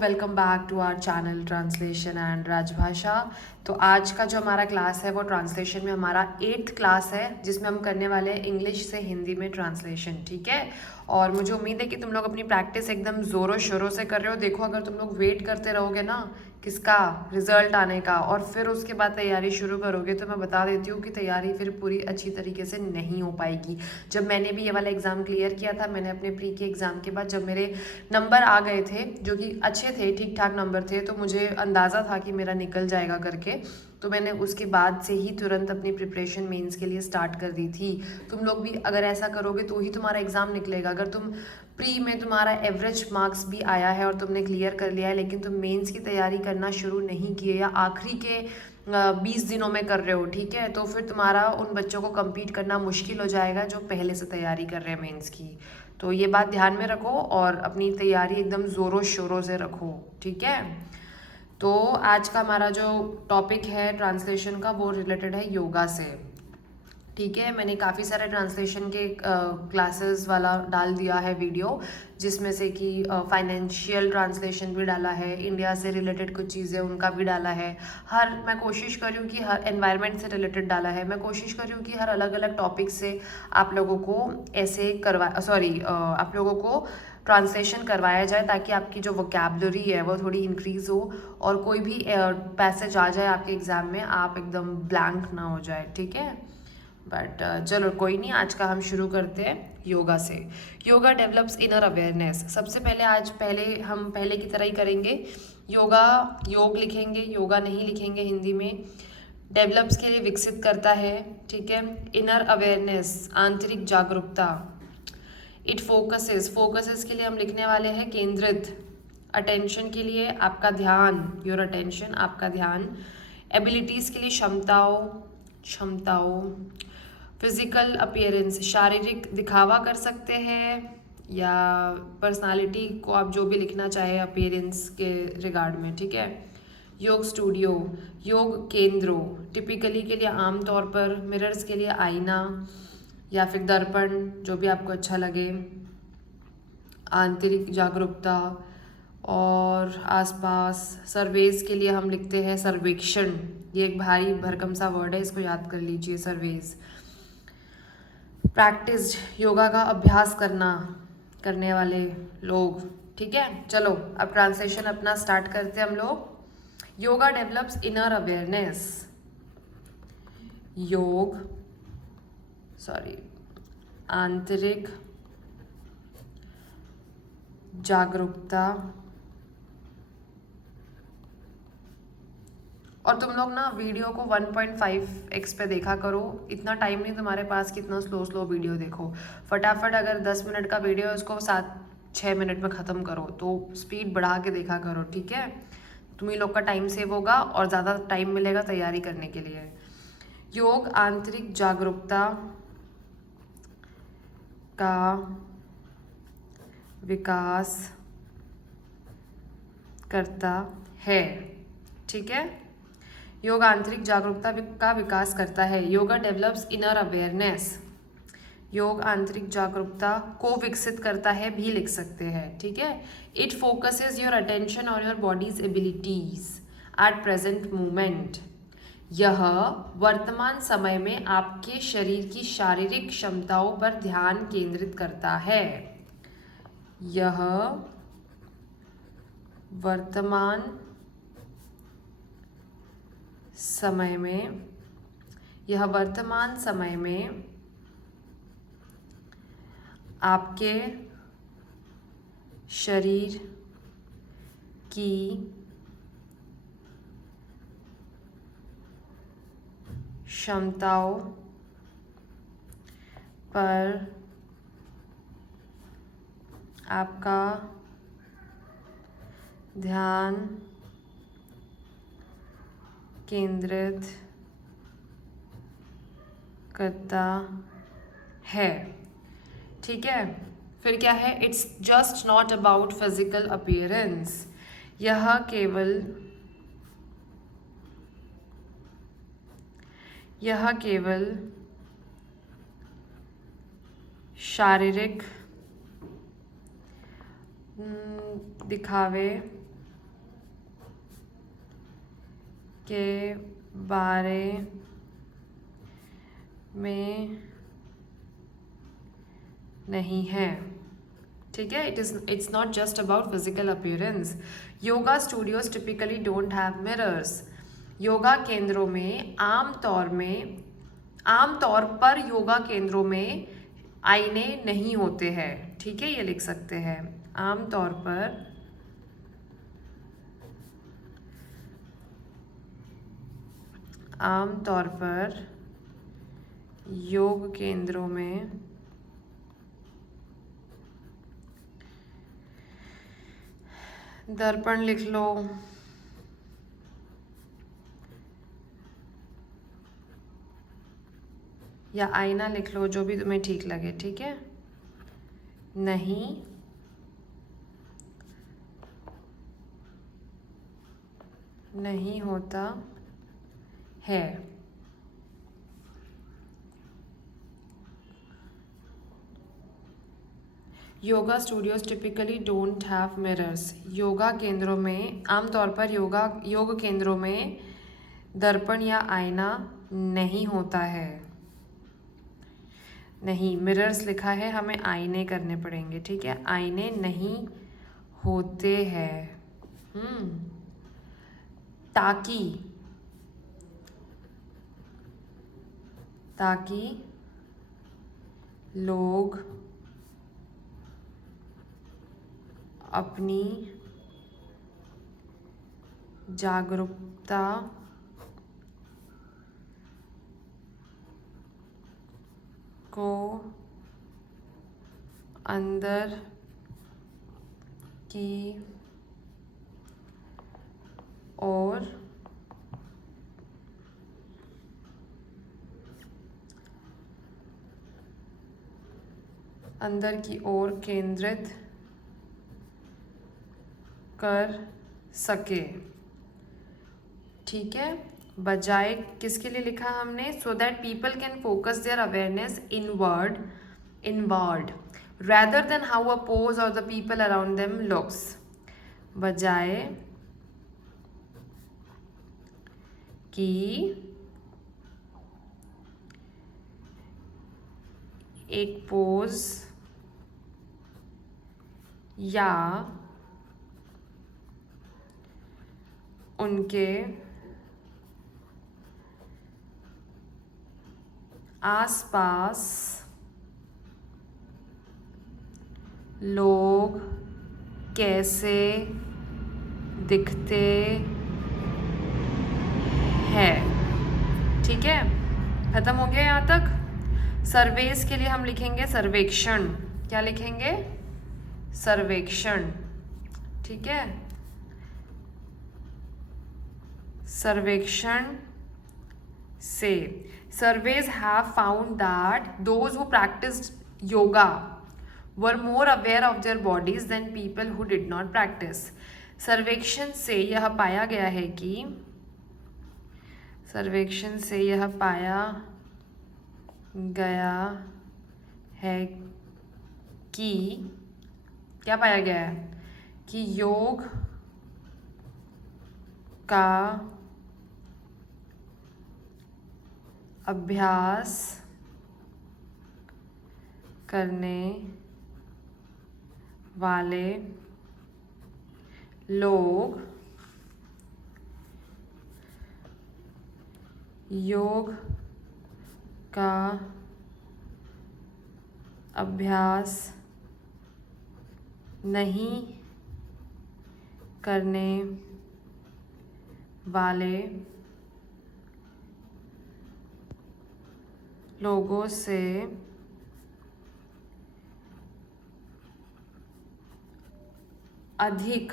Welcome back to our channel translation and Rajbhasha. तो आज का जो हमारा क्लास है वो ट्रांसलेशन में हमारा 8th क्लास है, जिसमें हम करने वाले हैं इंग्लिश से हिंदी में ट्रांसलेशन। ठीक है, और मुझे उम्मीद है कि तुम लोग अपनी प्रैक्टिस एकदम ज़ोरों शोरों से कर रहे हो। देखो, अगर तुम लोग वेट करते रहोगे ना किसका, रिजल्ट आने का, और फिर उसके बाद तैयारी शुरू करोगे, तो मैं बता देती हूँ कि तैयारी फिर पूरी अच्छी तरीके से नहीं हो पाएगी। जब मैंने भी ये वाला एग्ज़ाम क्लियर किया था, मैंने अपने प्री के एग्ज़ाम के बाद जब मेरे नंबर आ गए थे जो कि अच्छे थे, ठीक ठाक नंबर थे, तो मुझे अंदाज़ा था कि मेरा निकल जाएगा करके, तो मैंने उसके बाद से ही तुरंत अपनी प्रिपरेशन मेंस के लिए स्टार्ट कर दी थी। तुम लोग भी अगर ऐसा करोगे तो ही तुम्हारा एग्ज़ाम निकलेगा। अगर तुम प्री में तुम्हारा एवरेज मार्क्स भी आया है और तुमने क्लियर कर लिया है, लेकिन तुम मेंस की तैयारी करना शुरू नहीं किए या आखिरी के 20 दिनों में कर रहे हो, ठीक है, तो फिर तुम्हारा उन बच्चों को कम्पीट करना मुश्किल हो जाएगा जो पहले से तैयारी कर रहे हैं मेंस की। तो ये बात ध्यान में रखो और अपनी तैयारी एकदम ज़ोरों शोरों से रखो, ठीक है। तो आज का हमारा जो टॉपिक है ट्रांसलेशन का वो रिलेटेड है योगा से। ठीक है, मैंने काफ़ी सारे ट्रांसलेशन के क्लासेस वाला डाल दिया है वीडियो, जिसमें से कि फाइनेंशियल ट्रांसलेशन भी डाला है, इंडिया से रिलेटेड कुछ चीज़ें उनका भी डाला है। मैं कोशिश कर रही हूँ कि हर एनवायरनमेंट से रिलेटेड डाला है। मैं कोशिश कर रही हूँ कि हर अलग अलग टॉपिक से आप लोगों को आप लोगों को ट्रांसलेशन करवाया जाए, ताकि आपकी जो वोकैबुलरी है वो थोड़ी इंक्रीज़ हो और कोई भी पैसेज आ जाए आपके एग्ज़ाम में आप एकदम ब्लैंक ना हो जाए, ठीक है। बट चलो कोई नहीं, आज का हम शुरू करते हैं योगा से। Yoga develops inner awareness. सबसे पहले हम पहले की तरह ही करेंगे। योगा, योग लिखेंगे, योगा नहीं लिखेंगे हिंदी में। डेवलप्स के लिए विकसित करता है, ठीक है। इनर अवेयरनेस, आंतरिक जागरूकता। इट फोकसेस के लिए हम लिखने वाले हैं केंद्रित। अटेंशन के लिए आपका ध्यान, योर अटेंशन, आपका ध्यान। एबिलिटीज़ के लिए क्षमताओं। फिजिकल अपीयरेंस, शारीरिक दिखावा कर सकते हैं, या पर्सनालिटी को आप जो भी लिखना चाहे अपीयरेंस के रिगार्ड में, ठीक है। योग स्टूडियो, योग केंद्रों, टिपिकली के लिए आमतौर पर, मिरर्स के लिए आईना या फिर दर्पण, जो भी आपको अच्छा लगे। आंतरिक जागरूकता और आसपास। सर्वेज के लिए हम लिखते हैं सर्वेक्षण। ये एक भारी भरकम सा वर्ड है, इसको याद कर लीजिए, सर्वेज। प्रैक्टिस, योगा का अभ्यास करने वाले लोग, ठीक है। चलो अब ट्रांसलेशन अपना स्टार्ट करते हैं हम लोग। Yoga develops inner awareness. आंतरिक जागरूकता। और तुम लोग ना वीडियो को 1.5x पे देखा करो। इतना टाइम नहीं तुम्हारे पास कि इतना स्लो वीडियो देखो। फटाफट अगर 10 मिनट का वीडियो है उसको 7-6 मिनट में ख़त्म करो, तो स्पीड बढ़ा के देखा करो, ठीक है। तुम्ही लोग का टाइम सेव होगा और ज़्यादा टाइम मिलेगा तैयारी करने के लिए। योग आंतरिक जागरूकता का विकास करता है, ठीक है। योग आंतरिक जागरूकता का विकास करता है। Yoga develops inner awareness. योग आंतरिक जागरूकता को विकसित करता है भी लिख सकते हैं, ठीक है। इट फोकसेस योर अटेंशन और your bodies abilities at present moment. यह वर्तमान समय में आपके शरीर की शारीरिक क्षमताओं पर ध्यान केंद्रित करता है। यह वर्तमान समय में आपके शरीर की क्षमताओं पर आपका ध्यान केंद्रित करता है, ठीक है। फिर क्या है, it's just not about physical appearance. यह केवल शारीरिक दिखावे के बारे में नहीं है, ठीक है। It's not just about physical appearance. Yoga studios typically don't have mirrors. Yoga केंद्रों में आमतौर पर योगा केंद्रों में आईने नहीं होते हैं, ठीक है, ये लिख सकते हैं। आमतौर पर योग केंद्रों में दर्पण लिख लो या आईना लिख लो, जो भी तुम्हें ठीक लगे, ठीक है। नहीं होता है। Yoga studios typically don't have mirrors. Yoga केंद्रों में आमतौर पर योग केंद्रों में दर्पण या आईना नहीं होता है। नहीं, मिरर्स लिखा है, हमें आईने करने पड़ेंगे, ठीक है। आईने नहीं होते हैं। ताकि लोग अपनी जागरूकता को अंदर की ओर केंद्रित कर सके, ठीक है। बजाय किसके लिए लिखा हमने? So that people can focus their awareness inward rather than how a pose or the people around them looks। बजाय कि एक पोज या उनके आसपास लोग कैसे दिखते हैं, ठीक है। खत्म हो गया यहाँ तक। सर्वेस के लिए हम लिखेंगे सर्वेक्षण। क्या लिखेंगे? सर्वेक्षण, ठीक है। सर्वेक्षण से surveys have found that those who practiced yoga were more aware of their bodies than people who did not practice। सर्वेक्षण से यह पाया गया है कि क्या पाया गया है कि योग का अभ्यास करने वाले लोग योग का अभ्यास नहीं करने वाले लोगों से अधिक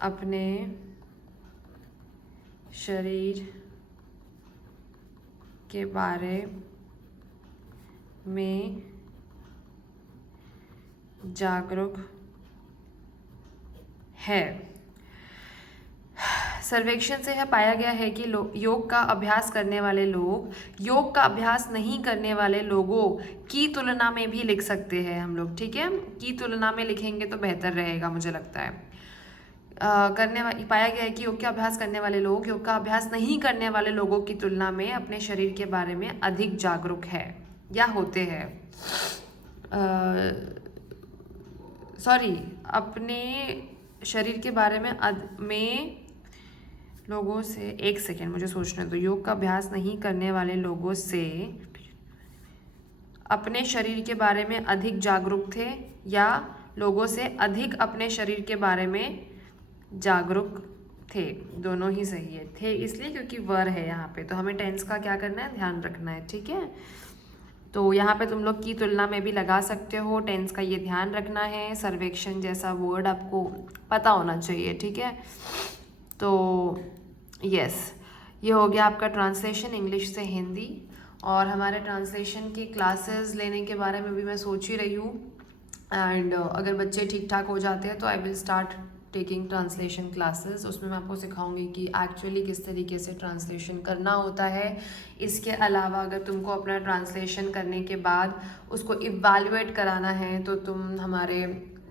अपने शरीर के बारे में जागरूक है। सर्वेक्षण से यह पाया गया है कि योग का अभ्यास करने वाले लोग योग का अभ्यास नहीं करने वाले लोगों की तुलना में भी लिख सकते हैं हम लोग, ठीक है। की तुलना में लिखेंगे तो बेहतर रहेगा मुझे लगता है। पाया गया है कि योग का अभ्यास करने वाले लोग योग का अभ्यास नहीं करने वाले लोगों की तुलना में अपने शरीर के बारे में अधिक जागरूक है या होते हैं। सॉरी, अपने शरीर के बारे में लोगों से, एक सेकेंड मुझे सोचने दो, योग का अभ्यास नहीं करने वाले लोगों से अपने शरीर के बारे में अधिक जागरूक थे या लोगों से अधिक अपने शरीर के बारे में जागरूक थे। दोनों ही सही है, थे इसलिए क्योंकि वर है यहाँ पे, तो हमें टेंस का क्या करना है, ध्यान रखना है, ठीक है। तो यहाँ पे तुम लोग की तुलना में भी लगा सकते हो, टेंस का ये ध्यान रखना है, सर्वेक्षण जैसा वर्ड आपको पता होना चाहिए, ठीक है। तो यस, ये हो गया आपका ट्रांसलेशन इंग्लिश से हिंदी। और हमारे ट्रांसलेशन की क्लासेस लेने के बारे में भी मैं सोच ही रही हूँ, एंड अगर बच्चे ठीक ठाक हो जाते हैं तो I will start taking translation classes. उसमें मैं आपको सिखाऊंगी कि एक्चुअली किस तरीके से ट्रांसलेशन करना होता है। इसके अलावा अगर तुमको अपना ट्रांसलेशन करने के बाद उसको इवैल्यूएट कराना है तो तुम हमारे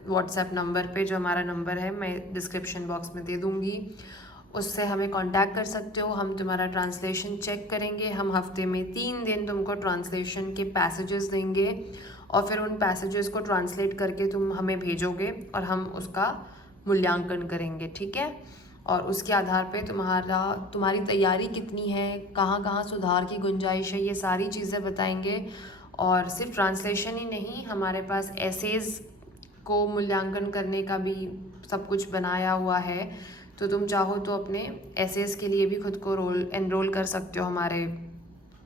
व्हाट्सएप नंबर पे, जो हमारा नंबर है मैं डिस्क्रिप्शन बॉक्स में दे दूँगी, उससे हमें कांटेक्ट कर सकते हो। हम तुम्हारा ट्रांसलेशन चेक करेंगे। हम हफ्ते में 3 दिन तुमको ट्रांसलेशन के पैसेजेस देंगे और फिर उन पैसेजेस को ट्रांसलेट करके तुम हमें भेजोगे और हम उसका मूल्यांकन करेंगे, ठीक है। और उसके आधार पे तुम्हारी तैयारी कितनी है, कहाँ कहाँ सुधार की गुंजाइश है, ये सारी चीज़ें बताएंगे। और सिर्फ ट्रांसलेशन ही नहीं, हमारे पास एसेज को मूल्यांकन करने का भी सब कुछ बनाया हुआ है। तो तुम चाहो तो अपने एसेज के लिए भी खुद को एनरोल कर सकते हो हमारे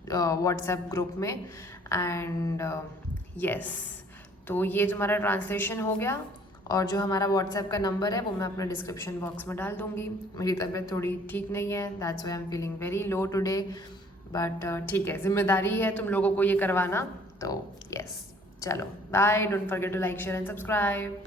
व्हाट्सएप ग्रुप में। एंड यस, तो ये तुम्हारा ट्रांसलेशन हो गया। और जो हमारा व्हाट्सएप का नंबर है वो मैं अपने डिस्क्रिप्शन बॉक्स में डाल दूँगी। मेरी तबीयत थोड़ी ठीक नहीं है, that's why I am feeling very low today, but ठीक है, जिम्मेदारी है तुम लोगों को ये करवाना। तो यस, चलो bye, don't forget to like, share and subscribe.